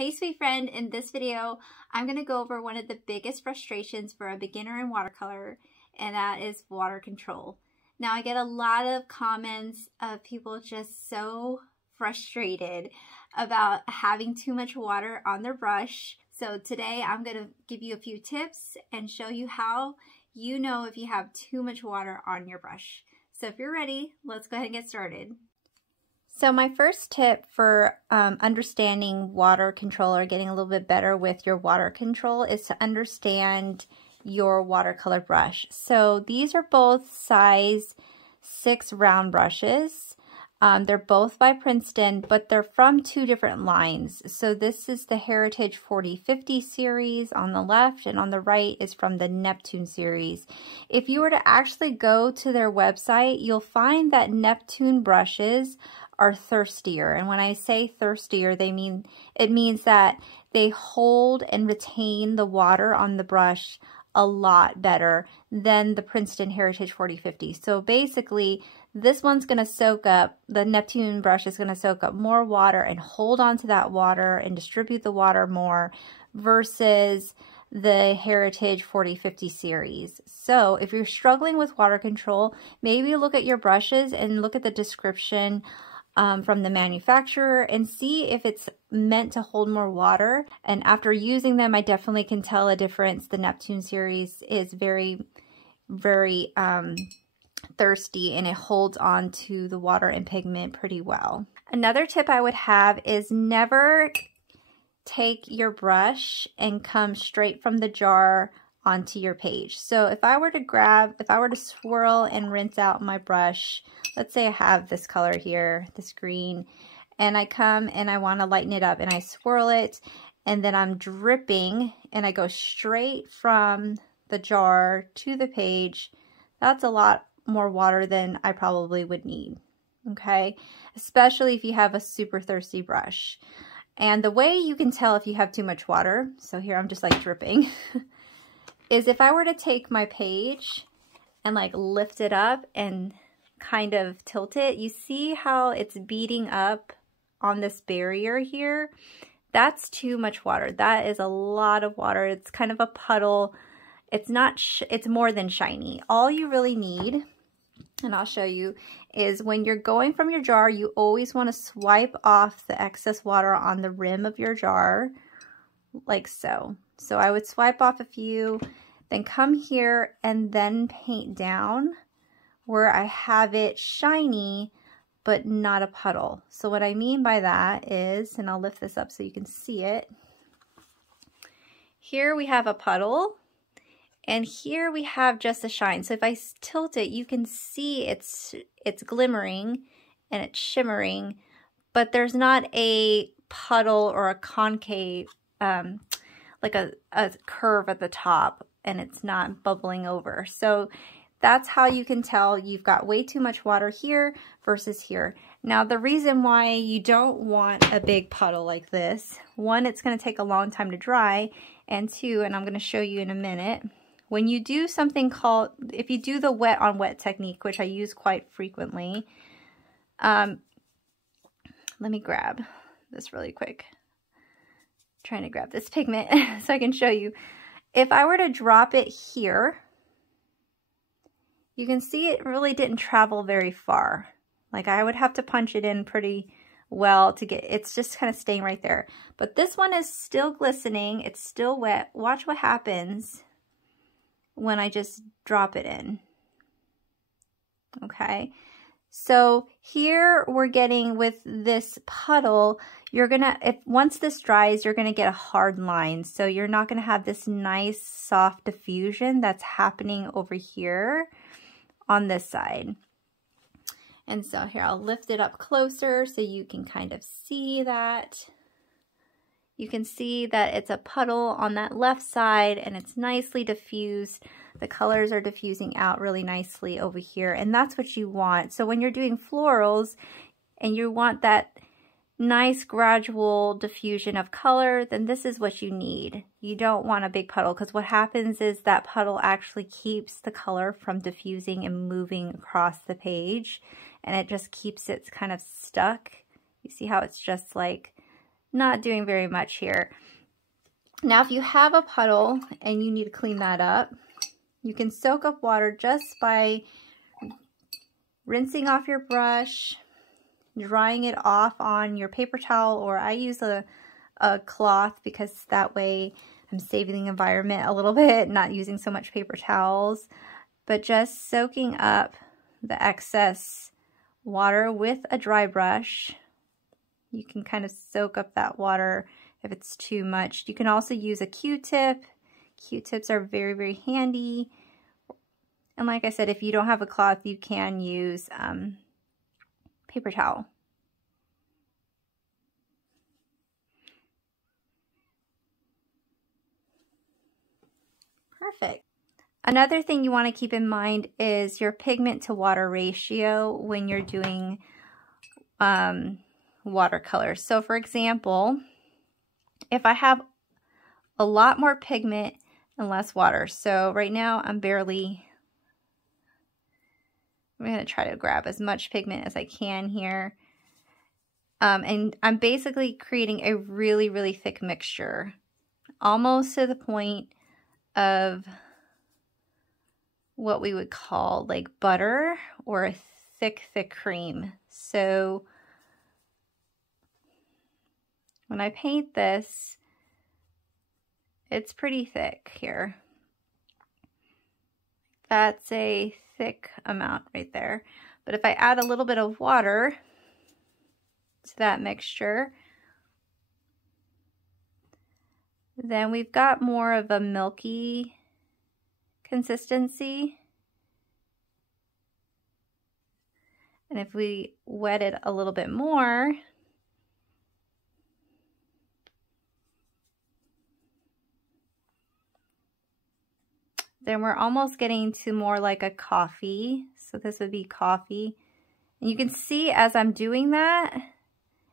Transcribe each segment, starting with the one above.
Hey sweet friend, in this video I'm going to go over one of the biggest frustrations for a beginner in watercolor, and that is water control. Now I get a lot of comments of people just so frustrated about having too much water on their brush. So today I'm going to give you a few tips and show you how you know if you have too much water on your brush. So if you're ready, let's go ahead and get started. So my first tip for understanding water control or getting a little bit better with your water control is to understand your watercolor brush. So these are both size 6 round brushes. They're both by Princeton, but they're from two different lines. So this is the Heritage 4050 series on the left, and on the right is from the Neptune series. If you were to actually go to their website, you'll find that Neptune brushes are thirstier. And when I say thirstier, it means that they hold and retain the water on the brush a lot better than the Princeton Heritage 4050. So basically, this one's going to soak up, the Neptune brush is going to soak up more water and hold on to that water and distribute the water more versus the Heritage 4050 series. So if you're struggling with water control, maybe look at your brushes and look at the description from the manufacturer and see if it's meant to hold more water. And after using them, I definitely can tell a difference. The Neptune series is very, very thirsty, and it holds on to the water and pigment pretty well. Another tip I would have is never take your brush and come straight from the jar onto your page. So if I were to swirl and rinse out my brush, let's say I have this color here, this green, and I come and I want to lighten it up and I swirl it, and then I'm dripping and I go straight from the jar to the page, that's a lot more water than I probably would need, okay? Especially if you have a super thirsty brush. And the way you can tell if you have too much water, so here I'm just like dripping, is if I were to take my page and like lift it up and kind of tilt it, you see how it's beating up on this barrier here? That's too much water. That is a lot of water. It's kind of a puddle. It's not, it's more than shiny. All you really need, and I'll show you, is when you're going from your jar, you always want to swipe off the excess water on the rim of your jar, like so. So I would swipe off a few, then come here and then paint down where I have it shiny, but not a puddle. So what I mean by that is, and I'll lift this up so you can see it. Here we have a puddle, and here we have just a shine. So if I tilt it, you can see it's glimmering and it's shimmering, but there's not a puddle or a concave, like a curve at the top, and it's not bubbling over. So that's how you can tell you've got way too much water here versus here. Now, the reason why you don't want a big puddle like this, one, it's going to take a long time to dry, and two, and I'm going to show you in a minute, when you do something called, if you do the wet on wet technique, which I use quite frequently, let me grab this really quick. Trying to grab this pigment so I can show you. If I were to drop it here, you can see it really didn't travel very far. Like I would have to punch it in pretty well to get, it's just kind of staying right there. But this one is still glistening, it's still wet. Watch what happens when I just drop it in. Okay. So here we're getting, with this puddle, you're gonna, once this dries, you're gonna get a hard line. So you're not gonna have this nice soft diffusion that's happening over here on this side. And so here, I'll lift it up closer so you can kind of see that. You can see that it's a puddle on that left side and it's nicely diffused. The colors are diffusing out really nicely over here, and that's what you want. So when you're doing florals and you want that nice gradual diffusion of color, then this is what you need. You don't want a big puddle, because what happens is that puddle actually keeps the color from diffusing and moving across the page, and it just keeps it kind of stuck. You see how it's just like not doing very much here. Now, if you have a puddle and you need to clean that up, you can soak up water just by rinsing off your brush, drying it off on your paper towel, or I use a cloth because that way I'm saving the environment a little bit, not using so much paper towels, but just soaking up the excess water with a dry brush. You can kind of soak up that water if it's too much. You can also use a Q-tip. Q-tips are very, very handy. And like I said, if you don't have a cloth, you can use paper towel. Perfect. Another thing you want to keep in mind is your pigment to water ratio when you're doing watercolors. So for example, if I have a lot more pigment and less water, so right now I'm going to try to grab as much pigment as I can here. And I'm basically creating a really, really thick mixture, almost to the point of what we would call like butter or a thick, thick cream. So when I paint this, it's pretty thick here. That's a thick amount right there. But if I add a little bit of water to that mixture, then we've got more of a milky consistency. And if we wet it a little bit more, then we're almost getting to more like a coffee. So this would be coffee. And you can see as I'm doing that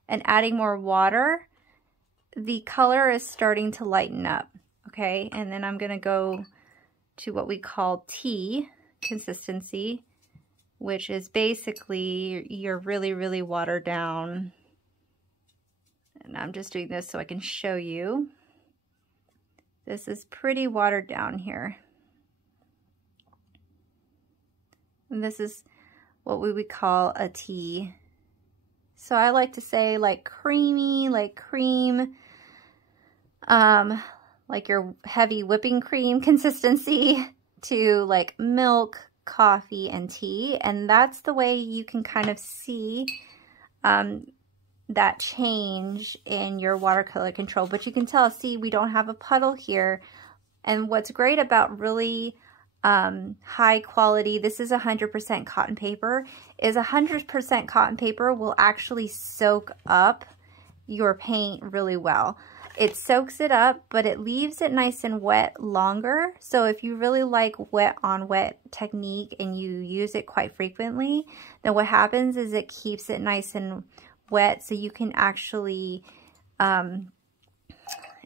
and adding more water, the color is starting to lighten up, okay? And then I'm gonna go to what we call tea consistency, which is basically your really, really watered down. And I'm just doing this so I can show you. This is pretty watered down here. And this is what we would call a tea. So I like to say like creamy, like cream, like your heavy whipping cream consistency to like milk, coffee, and tea. And that's the way you can kind of see that change in your watercolor control. But you can tell, see, we don't have a puddle here. And what's great about really high quality, this is 100% cotton paper, is 100% cotton paper will actually soak up your paint really well. It soaks it up, but it leaves it nice and wet longer. So if you really like wet on wet technique and you use it quite frequently, then what happens is it keeps it nice and wet, so you can actually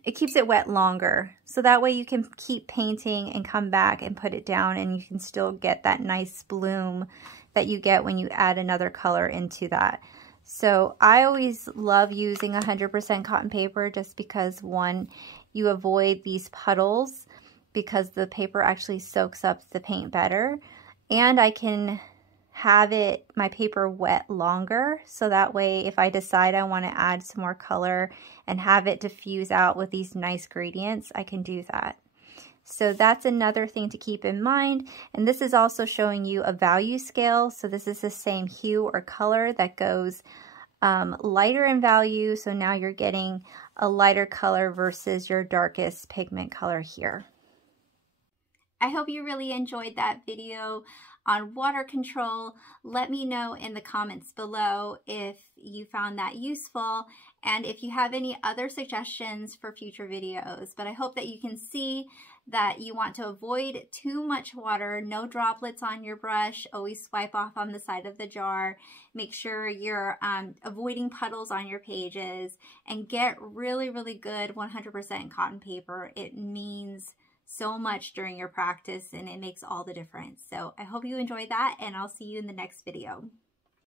it keeps it wet longer. So that way you can keep painting and come back and put it down, and you can still get that nice bloom that you get when you add another color into that. So I always love using 100% cotton paper just because, one, you avoid these puddles because the paper actually soaks up the paint better, and I can have my paper wet longer, so that way if I decide I want to add some more color and have it diffuse out with these nice gradients, I can do that. So that's another thing to keep in mind. And this is also showing you a value scale. So this is the same hue or color that goes lighter in value. So now you're getting a lighter color versus your darkest pigment color here. I hope you really enjoyed that video on water control. Let me know in the comments below if you found that useful and if you have any other suggestions for future videos. But I hope that you can see that you want to avoid too much water, no droplets on your brush, always swipe off on the side of the jar, make sure you're avoiding puddles on your pages, and get really, really good 100% cotton paper. It means so much during your practice and it makes all the difference. So I hope you enjoyed that, and I'll see you in the next video.